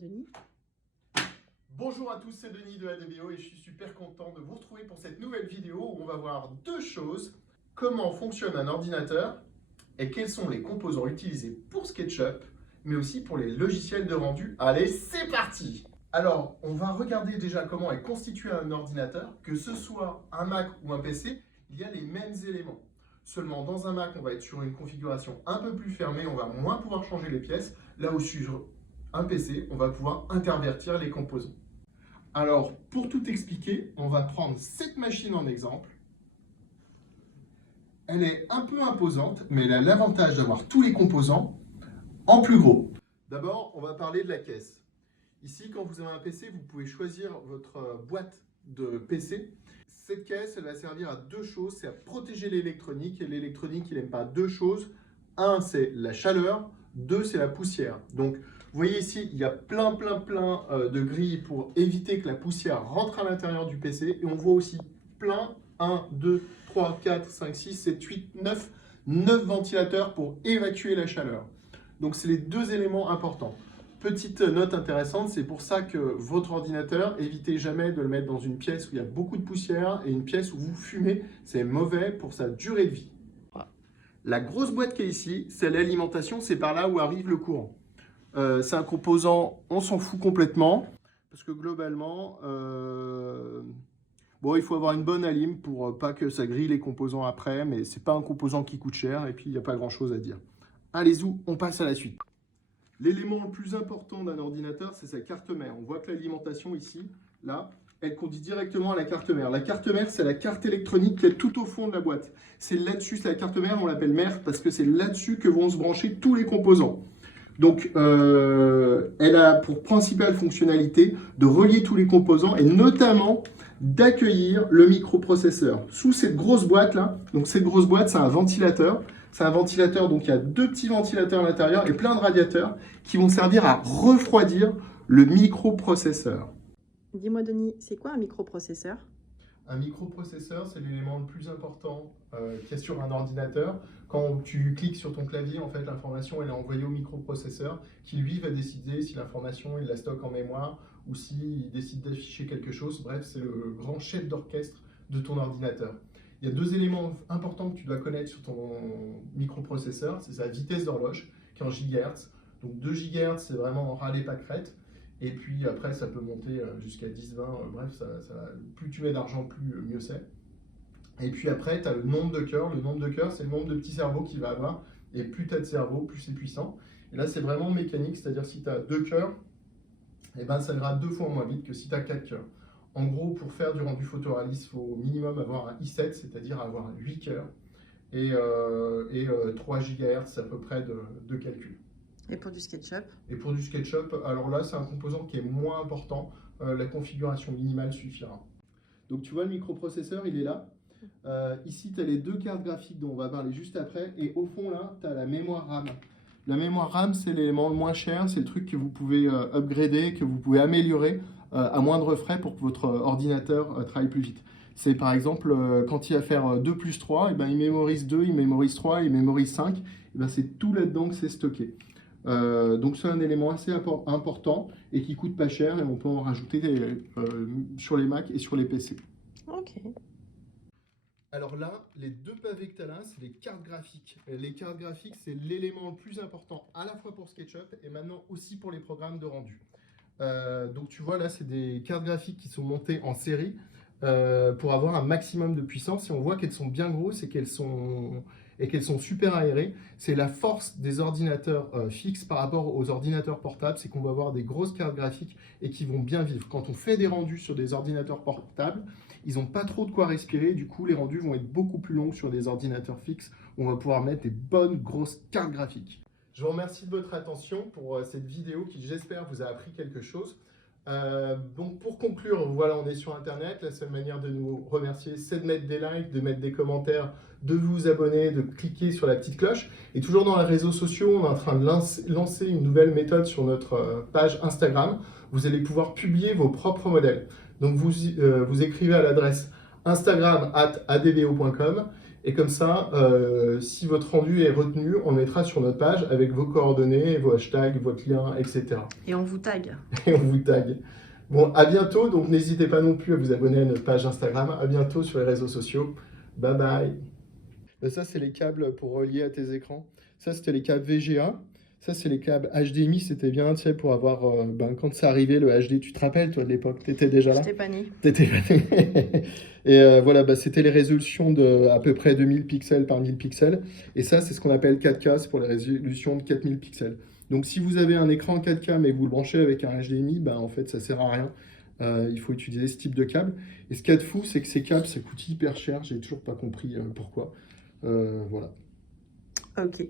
Denis. Bonjour à tous, c'est Denis de ADBO et je suis super content de vous retrouver pour cette nouvelle vidéo où on va voir deux choses. Comment fonctionne un ordinateur et quels sont les composants utilisés pour SketchUp, mais aussi pour les logiciels de rendu. Allez, c'est parti! Alors, on va regarder déjà comment est constitué un ordinateur. Que ce soit un Mac ou un PC, il y a les mêmes éléments. Seulement, dans un Mac, on va être sur une configuration un peu plus fermée, on va moins pouvoir changer les pièces, là où sur un PC, on va pouvoir intervertir les composants. Alors, pour tout expliquer, on va prendre cette machine en exemple. Elle est un peu imposante, mais elle a l'avantage d'avoir tous les composants en plus gros. D'abord, on va parler de la caisse. Ici, quand vous avez un PC, vous pouvez choisir votre boîte de PC. Cette caisse, elle va servir à deux choses. C'est à protéger l'électronique. Et l'électronique, il n'aime pas deux choses. Un, c'est la chaleur. Deux, c'est la poussière. Donc, vous voyez ici, il y a plein de grilles pour éviter que la poussière rentre à l'intérieur du PC. Et on voit aussi plein, 1, 2, 3, 4, 5, 6, 7, 8, 9 ventilateurs pour évacuer la chaleur. Donc, c'est les deux éléments importants. Petite note intéressante, c'est pour ça que votre ordinateur, évitez jamais de le mettre dans une pièce où il y a beaucoup de poussière et une pièce où vous fumez. C'est mauvais pour sa durée de vie. La grosse boîte qui est ici, c'est l'alimentation, c'est par là où arrive le courant. C'est un composant, on s'en fout complètement, parce que globalement, bon, il faut avoir une bonne alim pour pas que ça grille les composants après, mais c'est pas un composant qui coûte cher, et puis il n'y a pas grand-chose à dire. Allez-y, on passe à la suite. L'élément le plus important d'un ordinateur, c'est sa carte mère. On voit que l'alimentation ici, là, elle conduit directement à la carte mère. La carte mère, c'est la carte électronique qui est tout au fond de la boîte. C'est là-dessus, c'est la carte mère, on l'appelle mère, parce que c'est là-dessus que vont se brancher tous les composants. Donc, elle a pour principale fonctionnalité de relier tous les composants et notamment d'accueillir le microprocesseur. Sous cette grosse boîte-là, donc cette grosse boîte, c'est un ventilateur. C'est un ventilateur, donc il y a deux petits ventilateurs à l'intérieur et plein de radiateurs qui vont servir à refroidir le microprocesseur. Dis-moi Denis, c'est quoi un microprocesseur? Un microprocesseur, c'est l'élément le plus important qu'il y a sur un ordinateur. Quand tu cliques sur ton clavier, en fait, l'information elle est envoyée au microprocesseur qui, lui, va décider si l'information il la stocke en mémoire ou s'il décide d'afficher quelque chose. Bref, c'est le grand chef d'orchestre de ton ordinateur. Il y a deux éléments importants que tu dois connaître sur ton microprocesseur. C'est sa vitesse d'horloge, qui est en gigahertz. Donc 2 GHz, c'est vraiment râler pas crête. Et puis après, ça peut monter jusqu'à 10, 20. Bref, plus tu mets d'argent, plus mieux c'est. Et puis après, tu as le nombre de cœurs. Le nombre de cœurs, c'est le nombre de petits cerveaux qu'il va avoir. Et plus tu as de cerveaux, plus c'est puissant. Et là, c'est vraiment mécanique. C'est-à-dire si tu as 2 cœurs, eh ben, ça ira 2 fois moins vite que si tu as 4 cœurs. En gros, pour faire du rendu photoréaliste, il faut au minimum avoir un i7, c'est-à-dire avoir 8 cœurs et 3 GHz à peu près de calcul. Et pour du SketchUp? Et pour du SketchUp, alors là, c'est un composant qui est moins important. La configuration minimale suffira. Donc tu vois, le microprocesseur, il est là. Ici, tu as les deux cartes graphiques dont on va parler juste après. Et au fond, là, tu as la mémoire RAM. La mémoire RAM, c'est l'élément le moins cher. C'est le truc que vous pouvez upgrader, que vous pouvez améliorer à moindre frais pour que votre ordinateur travaille plus vite. C'est par exemple, quand il va faire 2 plus 3, et ben, il mémorise 2, il mémorise 3, il mémorise 5. Et ben, c'est tout là-dedans que c'est stocké. Donc c'est un élément assez important et qui coûte pas cher et on peut en rajouter sur les Mac et sur les PC. Ok. Alors là, les deux pavés que tu as là, c'est les cartes graphiques. Les cartes graphiques, c'est l'élément le plus important à la fois pour SketchUp et maintenant aussi pour les programmes de rendu. Donc tu vois là, c'est des cartes graphiques qui sont montées en série pour avoir un maximum de puissance. Et on voit qu'elles sont bien grosses et qu'elles sont super aérées. C'est la force des ordinateurs fixes par rapport aux ordinateurs portables, c'est qu'on va avoir des grosses cartes graphiques et qui vont bien vivre. Quand on fait des rendus sur des ordinateurs portables, ils n'ont pas trop de quoi respirer. Du coup, les rendus vont être beaucoup plus longs sur des ordinateurs fixes où on va pouvoir mettre des bonnes grosses cartes graphiques. Je vous remercie de votre attention pour cette vidéo qui, j'espère, vous a appris quelque chose. Donc pour conclure, voilà, on est sur Internet. La seule manière de nous remercier, c'est de mettre des likes, de mettre des commentaires, de vous abonner, de cliquer sur la petite cloche. Et toujours dans les réseaux sociaux, on est en train de lancer une nouvelle méthode sur notre page Instagram. Vous allez pouvoir publier vos propres modèles. Donc vous écrivez à l'adresse instagram@adbo.com Et comme ça, si votre rendu est retenu, on mettra sur notre page avec vos coordonnées, vos hashtags, votre lien, etc. Et on vous tag. Et on vous tag. Bon, à bientôt. Donc, n'hésitez pas non plus à vous abonner à notre page Instagram. À bientôt sur les réseaux sociaux. Bye bye. Ça, c'est les câbles pour relier à tes écrans. Ça, c'était les câbles VGA. Ça, c'est les câbles HDMI. C'était bien, tu sais, pour avoir... quand ça arrivait, le HD, tu te rappelles, toi, de l'époque, tu étais déjà là? J'étais pas née. T'étais pas né. Et voilà, c'était les résolutions de à peu près 2000 pixels par 1000 pixels. Et ça, c'est ce qu'on appelle 4K, c'est pour les résolutions de 4000 pixels. Donc, si vous avez un écran 4K, mais que vous le branchez avec un HDMI, ben, en fait, ça sert à rien. Il faut utiliser ce type de câble. Et ce qu'il y a de fou, c'est que ces câbles, ça coûte hyper cher. J'ai toujours pas compris pourquoi. Voilà. Ok.